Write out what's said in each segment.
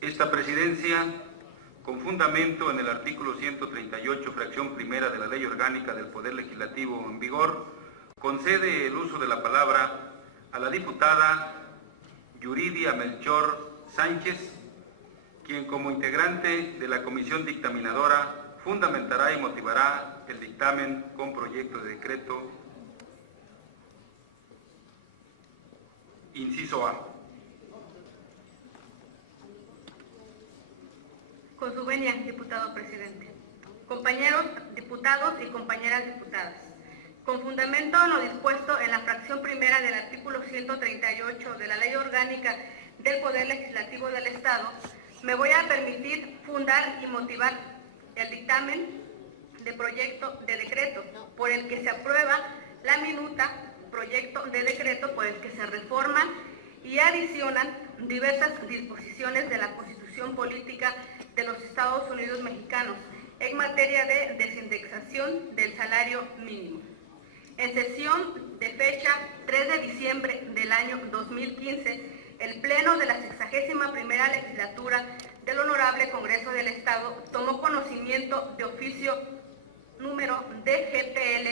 Esta presidencia, con fundamento en el artículo 138, fracción primera de la Ley Orgánica del Poder Legislativo en vigor, concede el uso de la palabra a la diputada Yuridia Melchor Sánchez, quien como integrante de la Comisión Dictaminadora fundamentará y motivará el dictamen con proyecto de decreto. Inciso A. Con su venia, diputado presidente. Compañeros diputados y compañeras diputadas, con fundamento en lo dispuesto en la fracción primera del artículo 138 de la Ley Orgánica del Poder Legislativo del Estado, me voy a permitir fundar y motivar el dictamen de proyecto de decreto por el que se aprueba la minuta, proyecto de decreto por el que se reforman y adicionan diversas disposiciones de la Constitución Política de los Estados Unidos Mexicanos en materia de desindexación del salario mínimo. En sesión de fecha 3 de diciembre del año 2015, el Pleno de la 61ª Legislatura del Honorable Congreso del Estado tomó conocimiento de oficio número DGPL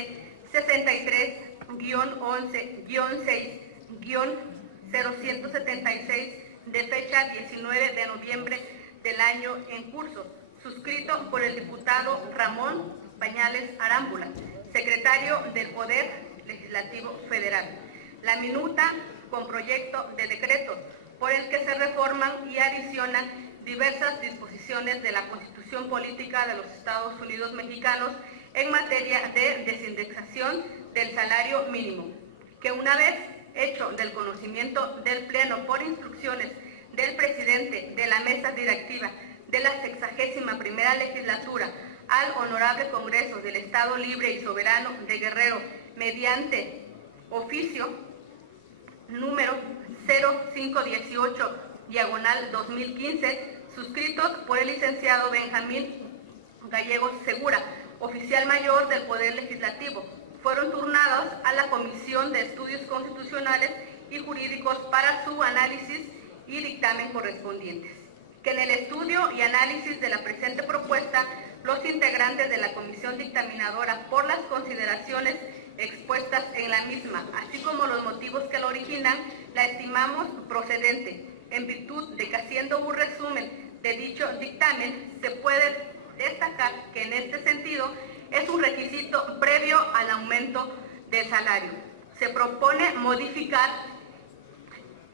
63-11-6-0176 de fecha 19 de noviembre del año en curso, suscrito por el diputado Ramón Pañales Arámbula, secretario del Poder Legislativo Federal. La minuta con proyecto de decreto por el que se reforman y adicionan diversas disposiciones de la Constitución Política de los Estados Unidos Mexicanos en materia de desindexación del salario mínimo, que una vez hecho del conocimiento del Pleno por instrucciones del presidente de la mesa directiva de la 61ª Legislatura al Honorable Congreso del Estado Libre y Soberano de Guerrero mediante oficio número 0518/2015, suscritos por el licenciado Benjamín Gallegos Segura, oficial mayor del Poder Legislativo, fueron turnados a la Comisión de Estudios Constitucionales y Jurídicos para su análisis y dictamen correspondientes. Que en el estudio y análisis de la presente propuesta, los integrantes de la Comisión Dictaminadora, por las consideraciones expuestas en la misma, así como los motivos que la originan, la estimamos procedente, en virtud de que haciendo un resumen de dicho dictamen, se puede destacar que en este sentido es un requisito previo al aumento del salario. Se propone modificar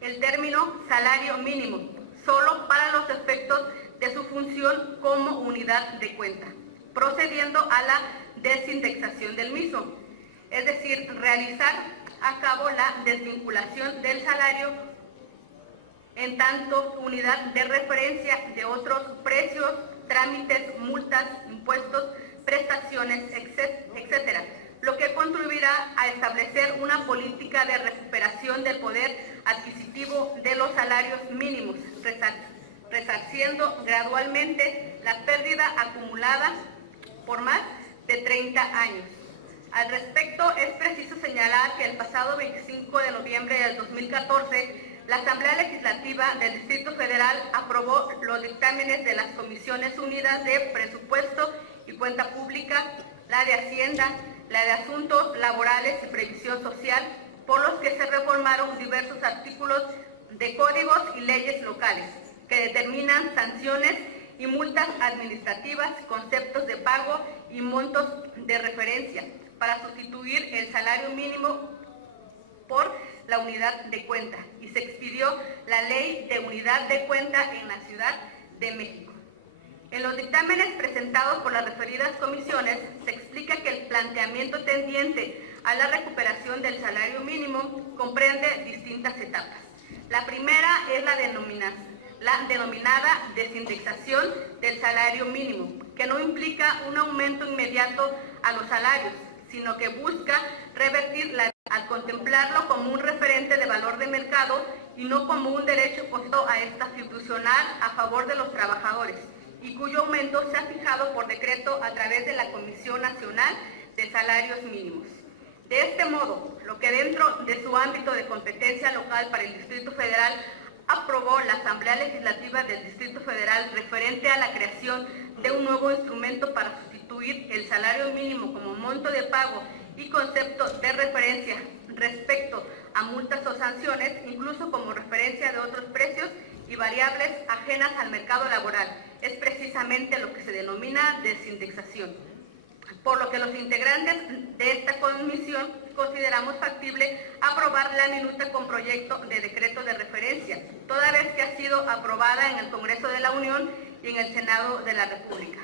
el término salario mínimo solo para los efectos de su función como unidad de cuenta, procediendo a la desindexación del mismo, es decir, realizar a cabo la desvinculación del salario en tanto unidad de referencia de otros precios, trámites, multas, impuestos, prestaciones, etcétera, lo que contribuirá a establecer una política de recuperación del poder adquisitivo de los salarios mínimos, resarciendo gradualmente la pérdida acumulada por más de 30 años. Al respecto, es preciso señalar que el pasado 25 de noviembre del 2014, la Asamblea Legislativa del Distrito Federal aprobó los dictámenes de las Comisiones Unidas de Presupuesto y Cuenta Pública, la de Hacienda, la de Asuntos Laborales y Previsión Social, por los que se reformaron diversos artículos de códigos y leyes locales, que determinan sanciones y multas administrativas, conceptos de pago y montos de referencia, para sustituir el salario mínimo por la unidad de cuenta, y se expidió la Ley de Unidad de Cuenta en la Ciudad de México. En los dictámenes presentados por las referidas comisiones se explica que el planteamiento tendiente a la recuperación del salario mínimo comprende distintas etapas. La primera es la denominada desindexación del salario mínimo, que no implica un aumento inmediato a los salarios, sino que busca revertir al contemplarlo como un referente de valor de mercado y no como un derecho opuesto a esta fiducial a favor de los trabajadores, y cuyo aumento se ha fijado por decreto a través de la Comisión Nacional de Salarios Mínimos. De este modo, lo que dentro de su ámbito de competencia local para el Distrito Federal aprobó la Asamblea Legislativa del Distrito Federal referente a la creación de un nuevo instrumento para sustituir el salario mínimo como monto de pago y concepto de referencia respecto a multas o sanciones, incluso como referencia de otros precios y variables ajenas al mercado laboral. Es precisamente lo que se denomina desindexación. Por lo que los integrantes de esta comisión consideramos factible aprobar la minuta con proyecto de decreto de referencia, toda vez que ha sido aprobada en el Congreso de la Unión y en el Senado de la República,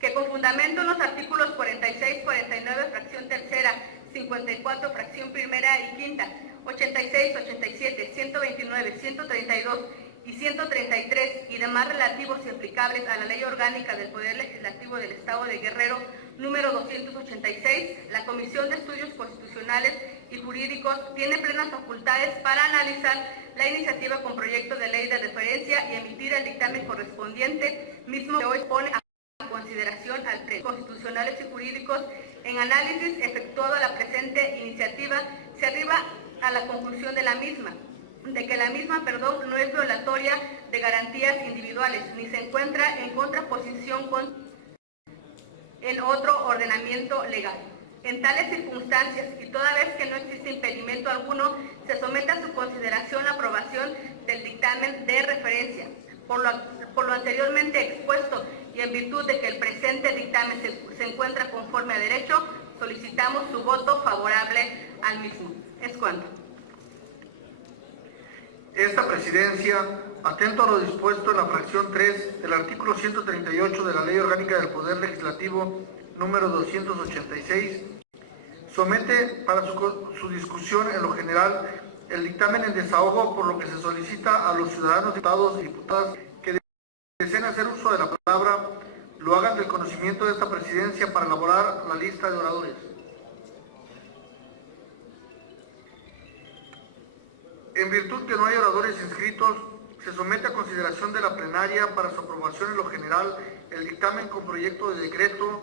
que con fundamento en los artículos 46, 49, fracción tercera, 54, fracción primera y quinta, 86, 87, 129, 132 y 133 y demás relativos y aplicables a la Ley Orgánica del Poder Legislativo del Estado de Guerrero, número 286, la Comisión de Estudios Constitucionales y Jurídicos tiene plenas facultades para analizar la iniciativa con proyecto de ley de referencia y emitir el dictamen correspondiente, mismo que hoy pone a consideración al Pleno. Constitucionales y Jurídicos, en análisis efectuado a la presente iniciativa, se arriba a la conclusión de que la misma no es violatoria de garantías individuales, ni se encuentra en contraposición con en otro ordenamiento legal. En tales circunstancias, y toda vez que no existe impedimento alguno, se somete a su consideración la aprobación del dictamen de referencia. Por lo anteriormente expuesto y en virtud de que el presente dictamen se encuentra conforme a derecho, solicitamos su voto favorable al mismo. Es cuanto. Esta presidencia, atento a lo dispuesto en la fracción 3 del artículo 138 de la Ley Orgánica del Poder Legislativo número 286, somete para su discusión en lo general el dictamen en desahogo, por lo que se solicita a los ciudadanos, diputados y diputadas que deseen hacer uso de la palabra, lo hagan del conocimiento de esta presidencia para elaborar la lista de oradores. En virtud que no hay oradores inscritos, se somete a consideración de la plenaria para su aprobación en lo general el dictamen con proyecto de decreto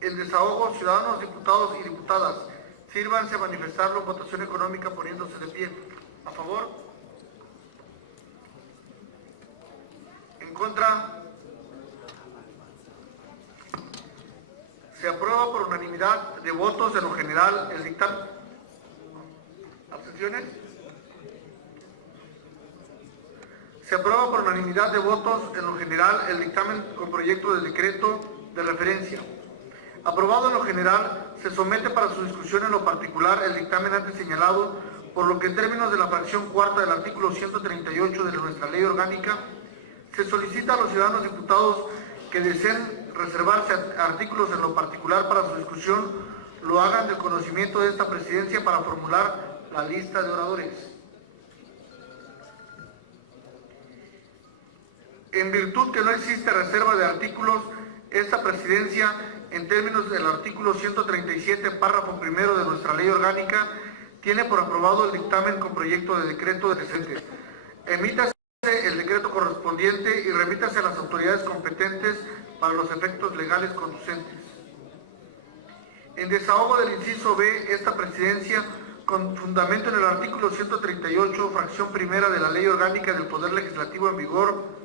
en desahogo. Ciudadanos, diputados y diputadas, sírvanse a manifestarlo en votación económica poniéndose de pie. ¿A favor? ¿En contra? Se aprueba por unanimidad de votos en lo general el dictamen. ¿Abstenciones? Se aprueba por unanimidad de votos en lo general el dictamen con proyecto de decreto de referencia. Aprobado en lo general, se somete para su discusión en lo particular el dictamen antes señalado, por lo que en términos de la fracción cuarta del artículo 138 de nuestra Ley Orgánica, se solicita a los ciudadanos diputados que deseen reservarse artículos en lo particular para su discusión, lo hagan del conocimiento de esta presidencia para formular la lista de oradores. En virtud que no existe reserva de artículos, esta presidencia, en términos del artículo 137, párrafo primero de nuestra Ley Orgánica, tiene por aprobado el dictamen con proyecto de decreto de presente. Emítase el decreto correspondiente y remítase a las autoridades competentes para los efectos legales conducentes. En desahogo del inciso B, esta presidencia, con fundamento en el artículo 138, fracción primera de la Ley Orgánica del Poder Legislativo en vigor,